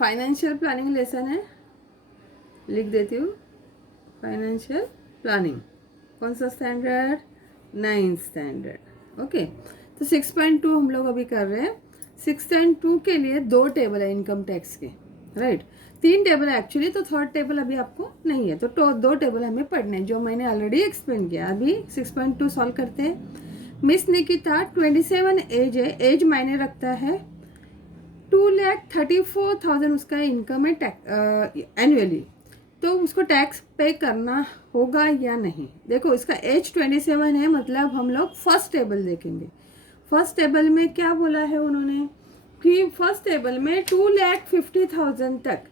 Financial planning lesson है, लिख देती हूँ फाइनेंशियल प्लानिंग। कौन सा स्टैंडर्ड? 9th standard. ओके, तो 6.2 हम लोग अभी कर रहे हैं। 6.2 के लिए 2 टेबल है इनकम टैक्स के, राइट। 3 टेबल है एक्चुअली, तो 3rd टेबल अभी आपको नहीं है, तो 2 टेबल हमें पढ़ने हैं जो मैंने ऑलरेडी एक्सप्लेन किया। अभी 6.2 सॉल्व करते हैं। मिस निकिता 27 एज है, एज मायने रखता है। 2,34,000 उसका इनकम है एनुअली, तो उसको टैक्स पे करना होगा या नहीं। देखो इसका एज 27 है, मतलब हम लोग फर्स्ट टेबल देखेंगे। फर्स्ट टेबल में क्या बोला है उन्होंने कि फर्स्ट टेबल में 2,50,000 तक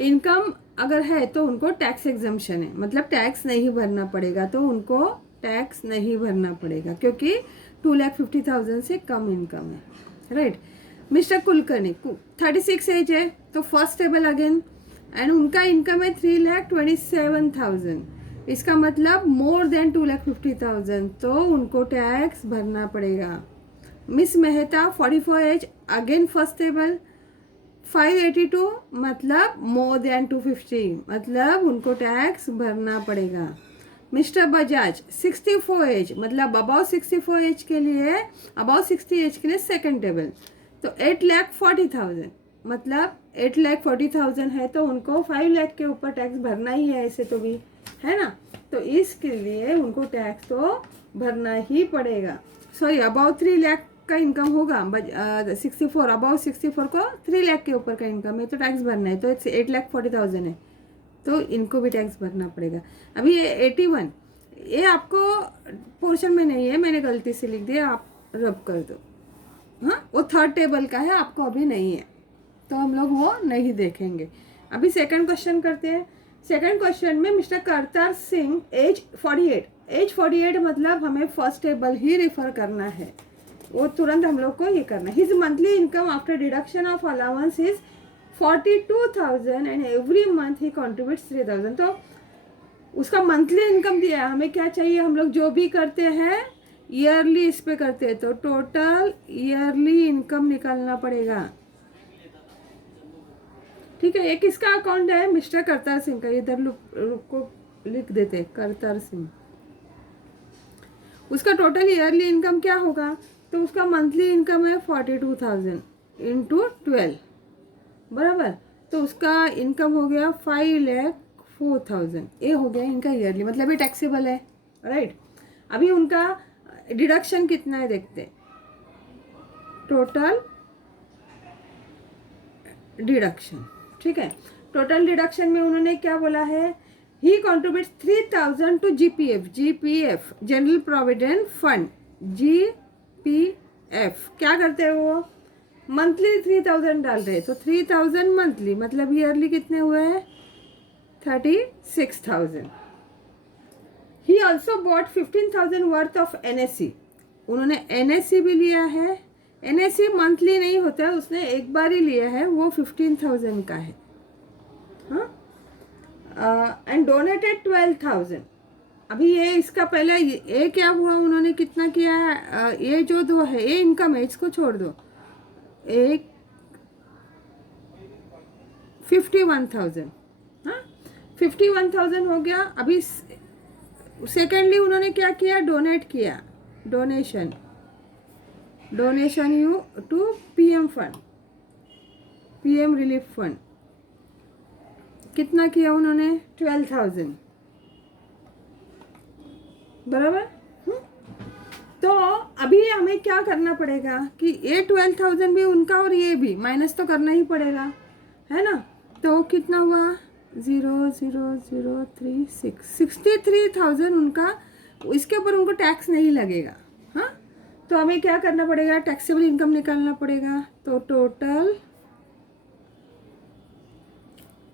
इनकम अगर है तो उनको टैक्स एग्जम्पशन है, मतलब टैक्स नहीं भरना पड़ेगा, तो उनको टैक्स नहीं भरना पड़ेगा क्योंकि 2,50,000 से कम इनकम है, राइट। मिस्टर कुलकर्णी 36 एज है, तो फर्स्ट टेबल अगेन, एंड उनका इनकम है 3,27,000, इसका मतलब मोर देन 2,50,000, तो उनको टैक्स भरना पड़ेगा। Miss Mehta 44 age, again first table, 582 मतलब मोर देन 250, मतलब उनको टैक्स भरना पड़ेगा। मिस्टर बजाज 64 एज, मतलब अबाउ 64 एज के लिए, अबाउ 60 एज के लिए सेकंड टेबल, तो 8,40,000, मतलब 8,40,000 है तो उनको 5 लाख के ऊपर टैक्स भरना ही है, ऐसे तो भी है ना, तो इसके लिए उनको टैक्स तो भरना ही पड़ेगा। सॉरी, अबाउ 3 लाख का इनकम होगा, 64 अबाउ 64 को 3 लाख के ऊपर का इनकम है तो टैक्स भरना है, तो 8,40,000 है तो इनको भी टैक्स भरना पड़ेगा। अभी ये 81, ये आपको पोर्शन में नहीं है, मैंने गलती से लिख दिया, आप रब कर दो। हाँ, वो 3rd टेबल का है, आपको अभी नहीं है, तो हम लोग वो नहीं देखेंगे। अभी सेकंड क्वेश्चन करते हैं। सेकंड क्वेश्चन में mister Kartar Singh age 48, age 48 मतलब हमें फर्स्ट टेबल ही रेफर करना है, वो तुरंत हम लोग को ये करना है। His monthly income after deduction of allowance is 42,000 and every month he contributes 3,000, तो उसका मंथली इनकम दिया है। हमें क्या चाहिए, हम लोग जो भी करते हैं ईयरली इस पे करते हैं, तो टोटल ईयरली इनकम निकालना पड़ेगा, ठीक है। ये किसका अकाउंट है? मिस्टर करतार सिंह का, इधर को लिख देते करतार सिंह। उसका टोटल ईयरली इनकम क्या होगा, तो उसका मंथली इनकम है 42,000 इंटू 12, बराबर, तो उसका इनकम हो गया 5,04,000, ये हो गया इनका ईयरली, मतलब ये टैक्सेबल है, राइट। अभी उनका डिडक्शन कितना है देखते हैं। टोटल डिडक्शन, ठीक है, टोटल डिडक्शन में उन्होंने क्या बोला है, he contributes 3,000 to GPF general provident fund, GPF क्या करते हैं वो, मंथली 3,000 डाल रहे हैं, तो 3,000 मंथली, मतलब ईयरली कितने हुए हैं 36,000। He also bought 15,000 worth of NSC, उन्होंने एनएससी भी लिया है। एनएससी मंथली नहीं होता है, उसने एक बार ही लिया है, वो 15,000 का है, हाँ। And donated 12,000। अभी ये इसका पहले ये क्या हुआ, उन्होंने कितना किया है, ये जो 2 है ये इनकम है, इसको छोड़ दो, एक 51,000, हाँ 51,000 हो गया। अभी सेकेंडली उन्होंने क्या किया, डोनेट किया, donation you to PM fund, PM relief fund, कितना किया उन्होंने 12,000, बराबर। तो अभी हमें क्या करना पड़ेगा कि ये 12,000 भी उनका और ये भी माइनस तो करना ही पड़ेगा, है ना, तो कितना हुआ 0,0,036, 63,000 उनका, इसके ऊपर उनको टैक्स नहीं लगेगा, हाँ। तो हमें क्या करना पड़ेगा, टैक्सेबल इनकम निकालना पड़ेगा, तो टोटल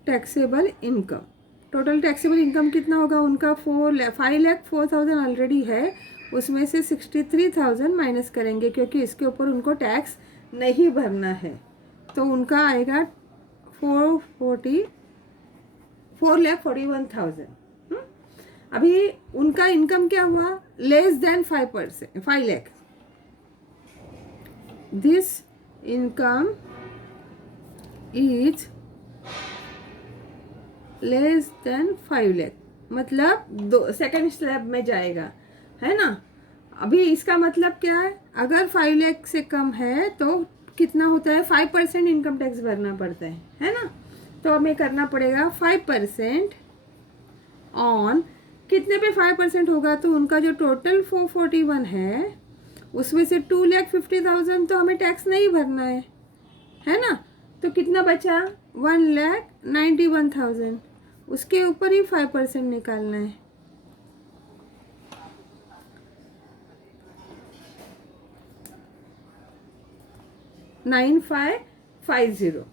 टैक्सेबल इनकम कितना होगा उनका, 5,04,000 ऑलरेडी है, उसमें से 63,000 माइनस करेंगे क्योंकि इसके ऊपर उनको टैक्स नहीं भरना है, तो उनका आएगा 4,41,000। अभी उनका इनकम क्या हुआ, less than 5%, 5 lakh, this income is less than 5 lakh, मतलब दो सेकेंड स्लैब में जाएगा, है ना। अभी इसका मतलब क्या है, अगर 5 लाख से कम है तो कितना होता है, 5% इनकम टैक्स भरना पड़ता है ना। तो हमें करना पड़ेगा 5% ऑन, कितने पे 5% होगा, तो उनका जो टोटल 441 है उसमें से 2,50,000 तो हमें टैक्स नहीं भरना है ना। तो कितना बचा, 1,91,000, उसके ऊपर ही 5% निकालना है। $9,550,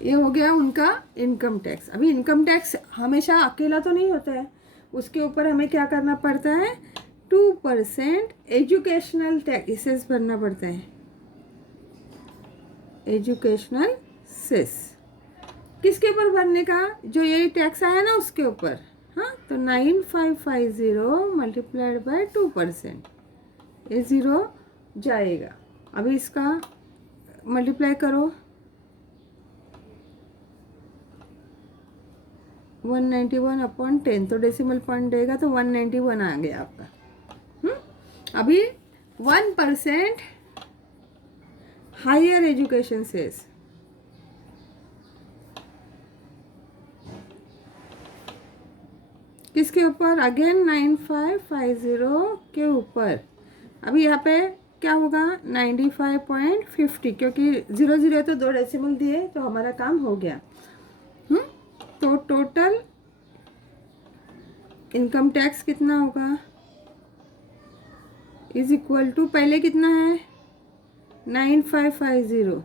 ये हो गया उनका इनकम टैक्स। अभी इनकम टैक्स हमेशा अकेला तो नहीं होता है, उसके ऊपर हमें क्या करना पड़ता है, 2% एजुकेशनल टैक्सेस भरना पड़ता है, एजुकेशनल सेस। किसके ऊपर भरने का, जो ये टैक्स आया ना उसके ऊपर। हाँ, तो 9,550 मल्टीप्लाइड बाय 2%, ये ज़ीरो जाएगा। अभी इसका मल्टीप्लाई करो, 191/10, तो डेसिमल पॉइंट देगा तो 191 आ गया आपका। अभी 1% हायर एजुकेशन सेस, किसके ऊपर, अगेन 9,550 के ऊपर। अभी यहाँ पे क्या होगा, 95.50, क्योंकि 0 तो 2 डेसिमल दिए तो हमारा काम हो गया। तो टोटल इनकम टैक्स कितना होगा, इज इक्वल टू, पहले कितना है 9,550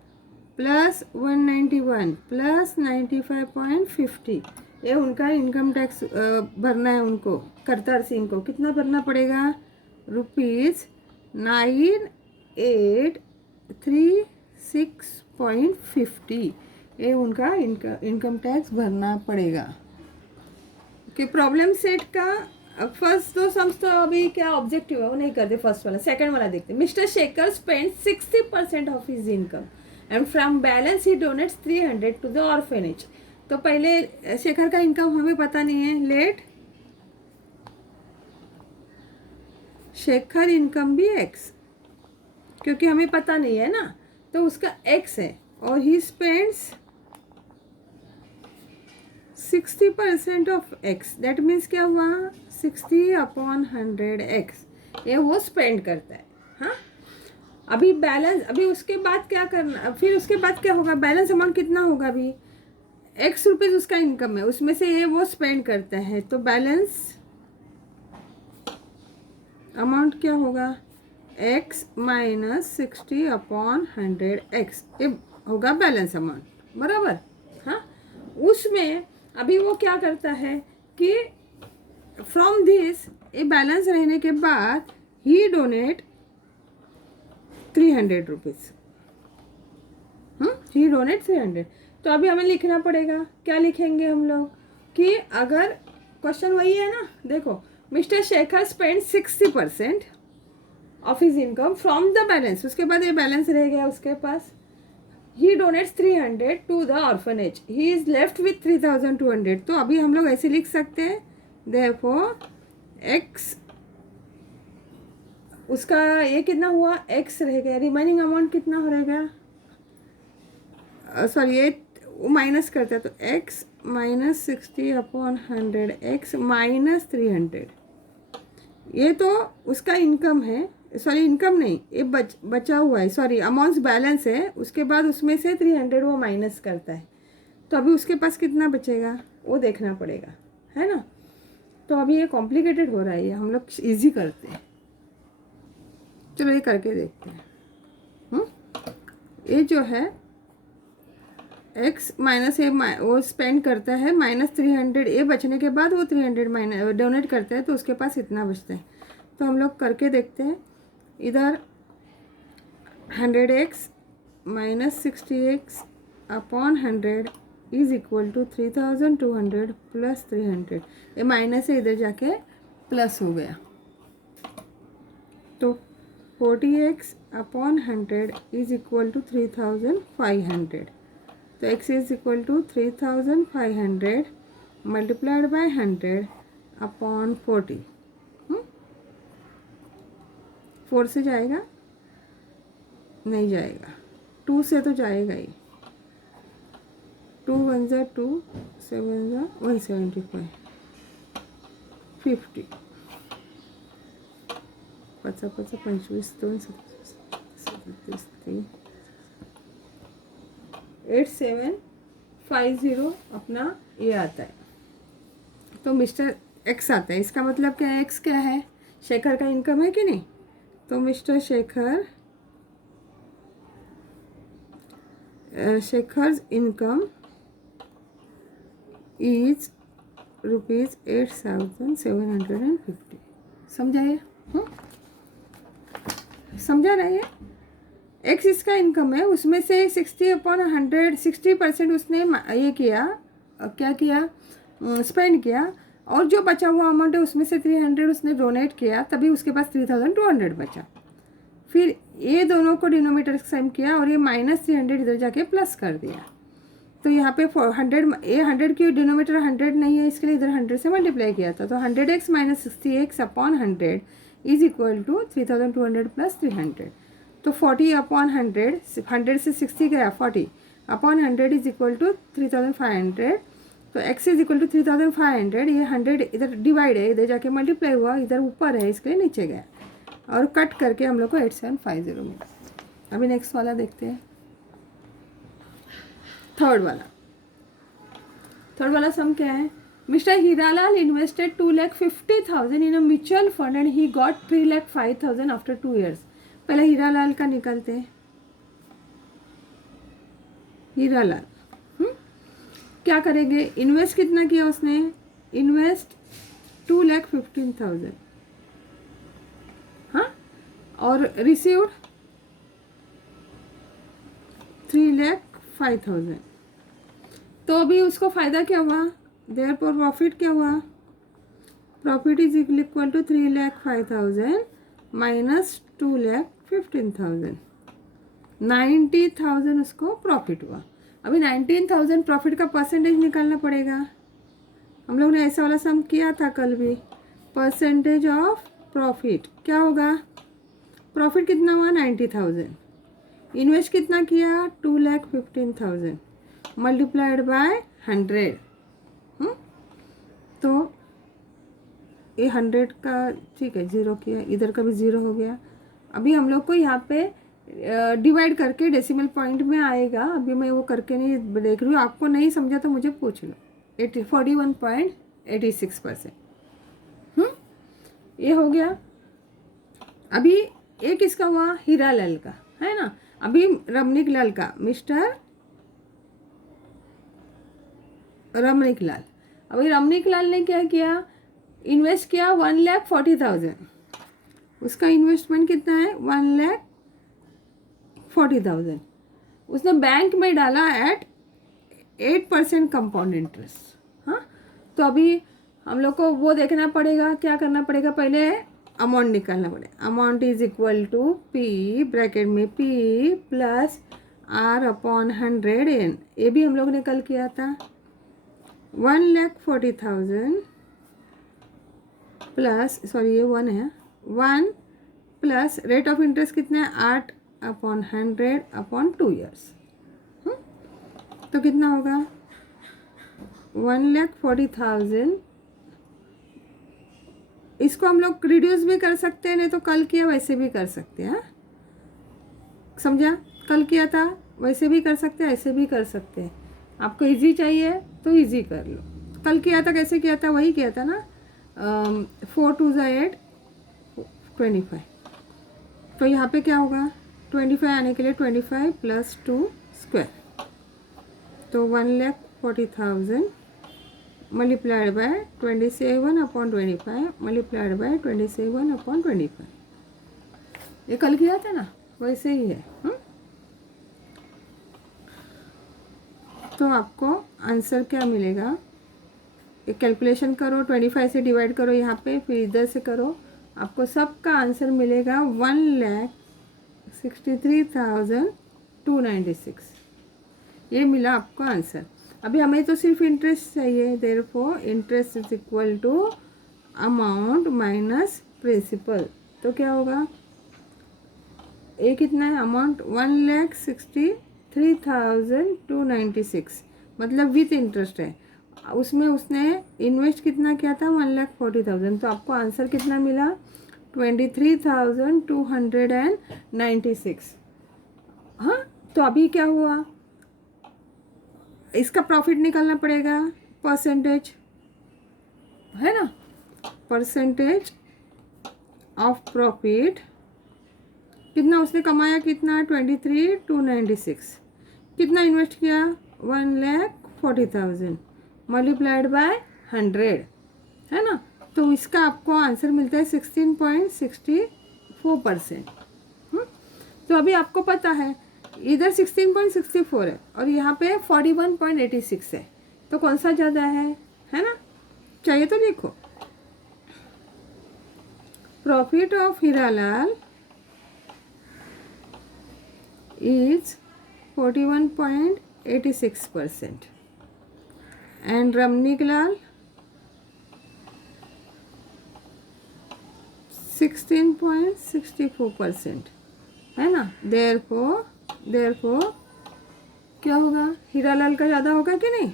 प्लस 191 प्लस 95.50, ये उनका इनकम टैक्स भरना है उनको, करतार सिंह को। कितना भरना पड़ेगा, ₹98,336.50, ये उनका इनकम टैक्स भरना पड़ेगा। कि प्रॉब्लम सेट का फर्स्ट दो सम्स तो अभी क्या ऑब्जेक्टिव है वो नहीं करते, फर्स्ट वाला, सेकंड वाला देखते। Mister Shekhar spend 60% of his income and from balance he donates 300 to the orphanage. तो पहले शेखर का इनकम हमें पता नहीं है, लेट शेखर इनकम भी एक्स, क्योंकि हमें पता नहीं है ना, तो उसका एक्स है, और he spends 60% of x, that means क्या हुआ, 60/100x, ये वो स्पेंड करता है। हाँ, अभी बैलेंस, अभी उसके बाद क्या करना, फिर उसके बाद क्या होगा, बैलेंस अमाउंट कितना होगा, अभी ₹X उसका इनकम है, उसमें से ये वो स्पेंड करता है, तो बैलेंस अमाउंट क्या होगा, x माइनस 60/100x, ये होगा बैलेंस अमाउंट, बराबर। हाँ, उसमें अभी वो क्या करता है कि फ्रॉम दिस, ये बैलेंस रहने के बाद ही डोनेट 300 रुपीज़, ही डोनेट 300। तो अभी हमें लिखना पड़ेगा, क्या लिखेंगे हम लोग, कि अगर क्वेश्चन वही है ना, देखो, mister Shekhar spend 60% of his income from the balance, उसके बाद ये बैलेंस रह गया उसके पास, he donates 300 to the orphanage, he is left with 3,200। तो अभी हम लोग ऐसे लिख सकते हैं, therefore x, उसका ये कितना हुआ, x रह गया, रिमेनिंग अमाउंट कितना हो रहेगा, सॉरी ये माइनस करते हैं, तो x माइनस 60/100, x माइनस 300, ये तो उसका इनकम है, सॉरी इनकम नहीं, ये बचा हुआ है, सॉरी अमाउंट्स बैलेंस है, उसके बाद उसमें से 300 वो माइनस करता है, तो अभी उसके पास कितना बचेगा वो देखना पड़ेगा, है ना। तो अभी ये कॉम्प्लिकेटेड हो रहा है, ये हम लोग इजी करते हैं, चलो ये करके देखते हैं। ये जो है x माइनस ये वो स्पेंड करता है -300, ये बचने के बाद वो 300 माइनस डोनेट करता है, तो उसके पास इतना बचता है। तो हम लोग करके देखते हैं, इधर 100x minus 60x/100 is equal to 3,200 plus 300, ये माइनस से इधर जाके प्लस हो गया, तो 40x/100 इज इक्वल टू 3,500। तो x is equal to 3500 multiplied by 100 upon 40। 4 से जाएगा? नहीं जाएगा। 2 से तो जाएगा ही। 2 1 ज़ा 2, 7 ज़ा 175, 50, 5 5 25 2 37 3 8750 अपना ये आता है। तो मिस्टर एक्स आता है। इसका मतलब क्या है? एक्स क्या है? शेखर का इनकम है कि नहीं? तो मिस्टर शेखर्स इनकम इज ₹8750। समझा ये? समझा रहे हैं? एक्स इसका इनकम है, उसमें से 60/100 60% उसने ये किया, क्या किया? स्पेंड किया, और जो बचा हुआ अमाउंट है उसमें से 300 उसने डोनेट किया, तभी उसके पास 3200 बचा। फिर ये दोनों को डिनोमिनेटर सेम किया और ये -300 इधर जाके प्लस कर दिया। तो यहाँ पे 100 की डिनोमिनेटर 100 नहीं है, इसके लिए इधर 100 से मल्टीप्लाई किया था। तो 100x - 60x/100 is equal to 3200 plus 300। तो 40/100, 100 से 60 गया, 40/100 इज इक्वल टू 3500। तो x इज इक्वल टू 3500। ये 100 इधर डिवाइड है, इधर जाके मल्टीप्लाई हुआ, इधर ऊपर है इसके लिए नीचे गया, और कट करके हम लोग को 8750 मिला। अभी नेक्स्ट वाला देखते हैं। थर्ड वाला सम क्या है? Mister Hiralal invested 2,50,000 in a mutual fund and he got 3,05,000 after 2 years। पहले हीरालाल का निकलते हैं। हीरालाल क्या करेंगे? इन्वेस्ट कितना किया उसने? इन्वेस्ट 2,15,000, हाँ, और रिसीव्ड 3,05,000। तो अभी उसको फ़ायदा क्या हुआ? देयरफॉर प्रॉफिट क्या हुआ? Profit is equal to 3,05,000 minus 2,15,000। 90,000 उसको प्रॉफिट हुआ। अभी 19,000 प्रॉफिट का परसेंटेज निकालना पड़ेगा। हम लोग ने ऐसा वाला सम किया था कल भी। परसेंटेज ऑफ प्रॉफिट क्या होगा? प्रॉफिट कितना हुआ? 90,000। इन्वेस्ट कितना किया? 2,15,000 मल्टीप्लाइड बाय 100। तो ये 100 का ठीक है, 0 किया, इधर का भी 0 हो गया। अभी हम लोग को यहाँ पे डिवाइड करके डेसिमल पॉइंट में आएगा। अभी मैं वो करके नहीं देख रही हूँ, आपको नहीं समझा तो मुझे पूछ लो। 41.86%। ये हो गया। अभी ये किसका हुआ? हीरालाल का, है ना। अभी रमणीक लाल का, मिस्टर रमणीक लाल। अभी रमणीक लाल ने क्या किया? इन्वेस्ट किया 1,40,000। उसका इन्वेस्टमेंट कितना है? 1,40,000। उसने बैंक में डाला एट 8% कंपाउंड इंटरेस्ट। हाँ, तो अभी हम लोग को वो देखना पड़ेगा, क्या करना पड़ेगा? पहले अमाउंट निकालना पड़ेगा। Amount is equal to P bracket में P प्लस R/100N। ये भी हम लोग ने कल किया था। 1,40,000 प्लस, सॉरी ये 1 है, 1 प्लस रेट ऑफ इंटरेस्ट कितना है? 8/100/2 years। तो कितना होगा? 1,40,000। इसको हम लोग रिड्यूस भी कर सकते हैं, नहीं तो कल किया वैसे भी कर सकते हैं। समझा? कल किया था वैसे भी कर सकते हैं, ऐसे भी कर सकते हैं। आपको इजी चाहिए तो इजी कर लो। कल किया था कैसे किया था? वही किया था ना। 4 2 8 25। तो यहाँ पे क्या होगा? 25 आने के लिए 25 प्लस 2 स्क्वायर। तो 1,40,000 मल्टीप्लाइड बाय 27/25 मल्टीप्लाइड बाय 27/25। ये कल किया था ना, वैसे ही है। तो आपको आंसर क्या मिलेगा? एक कैलकुलेशन करो, 25 से डिवाइड करो यहाँ पे, फिर इधर से करो, आपको सबका आंसर मिलेगा 1,63,296। ये मिला आपको आंसर। अभी हमें तो सिर्फ इंटरेस्ट चाहिए, therefore interest is equal to amount minus principal. तो क्या होगा, ये कितना है अमाउंट, 1,63,296, मतलब विथ इंटरेस्ट है। उसमें उसने इन्वेस्ट कितना किया था, 1,40,000। तो आपको आंसर कितना मिला, 23,296। हाँ, तो अभी क्या हुआ, इसका प्रॉफिट निकालना पड़ेगा, परसेंटेज है ना, परसेंटेज ऑफ प्रॉफिट। कितना उसने कमाया, कितना, 23,296। कितना इन्वेस्ट किया, 1,40,000 मल्टीप्लाइड बाय 100, है ना। तो इसका आपको आंसर मिलता है 16.64%। तो अभी आपको पता है इधर 16.64 है और यहाँ पे 41.86 है, तो कौन सा ज़्यादा है ना। चाहिए तो लिखो, profit of Hiralal is 41.86% and Ramniklal 16.64%, है ना। therefore क्या होगा, हीरालाल का ज़्यादा होगा कि नहीं,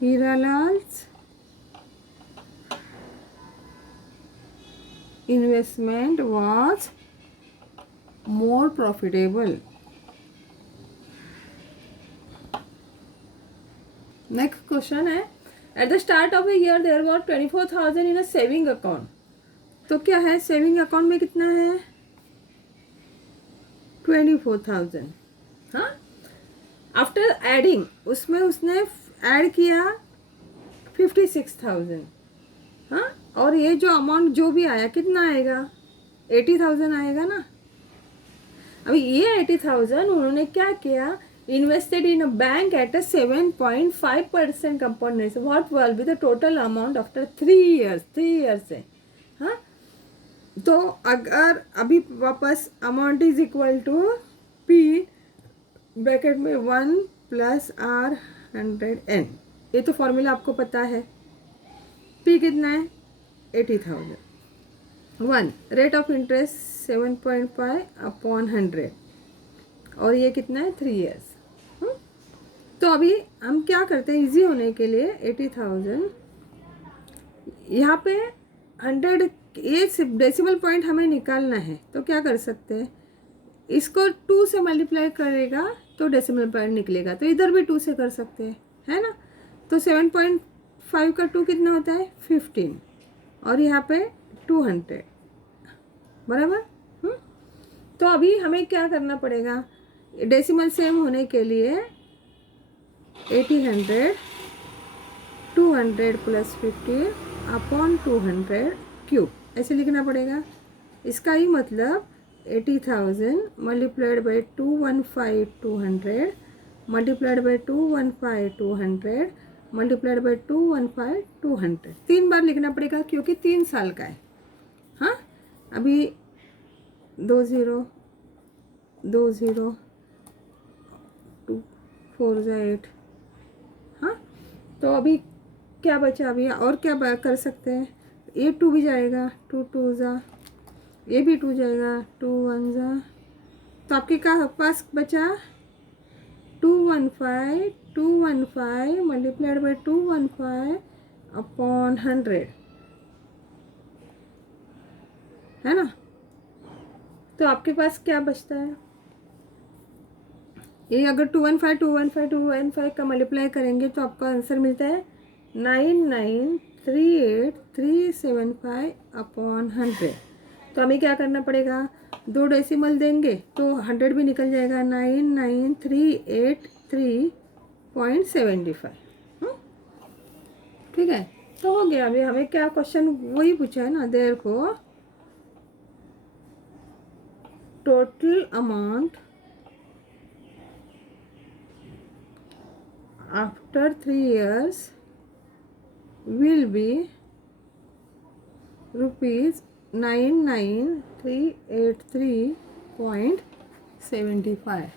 Hiralal's investment was more profitable। Next question है, at the start of the year there were 24,000 in a saving account. तो क्या है, सेविंग अकाउंट में कितना है, 24,000। हाँ, आफ्टर एडिंग उसमें उसने ऐड किया 56,000। हाँ, और ये जो अमाउंट जो भी आया कितना आएगा, 80,000 आएगा ना। अभी ये 80,000 उन्होंने क्या किया, invested in a bank at a 7.5% compound interest। What will be the total amount after 3 years? 3 years है, हाँ। तो अगर अभी वापस amount is equal to P bracket में 1 + R100N, ये तो फॉर्मूला आपको पता है। P कितना है, 80,000। 1 रेट ऑफ इंटरेस्ट 7.5/100 और ये कितना है, 3 years। तो अभी हम क्या करते हैं, इजी होने के लिए 80,000 यहाँ पे 100, ये डेसिमल पॉइंट हमें निकालना है। तो क्या कर सकते हैं, इसको 2 से मल्टीप्लाई करेगा तो डेसिमल पॉइंट निकलेगा, तो इधर भी 2 से कर सकते हैं, है ना। तो 7.5 का 2 कितना होता है, 15, और यहाँ पे 200, बराबर। तो अभी हमें क्या करना पड़ेगा, डेसिमल सेम होने के लिए 80, 200 + 50/200 क्यूब ऐसे लिखना पड़ेगा। इसका ही मतलब 80,000 multiplied by 215,200 multiplied by 215,200 multiplied by 215,200 3 बार लिखना पड़ेगा क्योंकि 3 साल का है। हाँ, अभी 2 0 2 0 2 4 8। हाँ, तो अभी क्या बचा, अभी और क्या कर सकते हैं, ये 2 भी जाएगा, 2 2 जा, ये भी 2 जाएगा, 2 1 जा। तो आपके पास बचा 215 मल्टीप्लाइड बाई 215/100, है ना। तो आपके पास क्या बचता है, ये अगर 215 का मल्टीप्लाई करेंगे तो आपका आंसर मिलता है 99,38375/100। तो हमें क्या करना पड़ेगा, 2 डेसिमल देंगे तो 100 भी निकल जाएगा, 99,383.75। ठीक है, तो हो गया। अभी हमें क्या क्वेश्चन वही पूछा है ना, therefore total amount after 3 years will be rupees 99,383.75।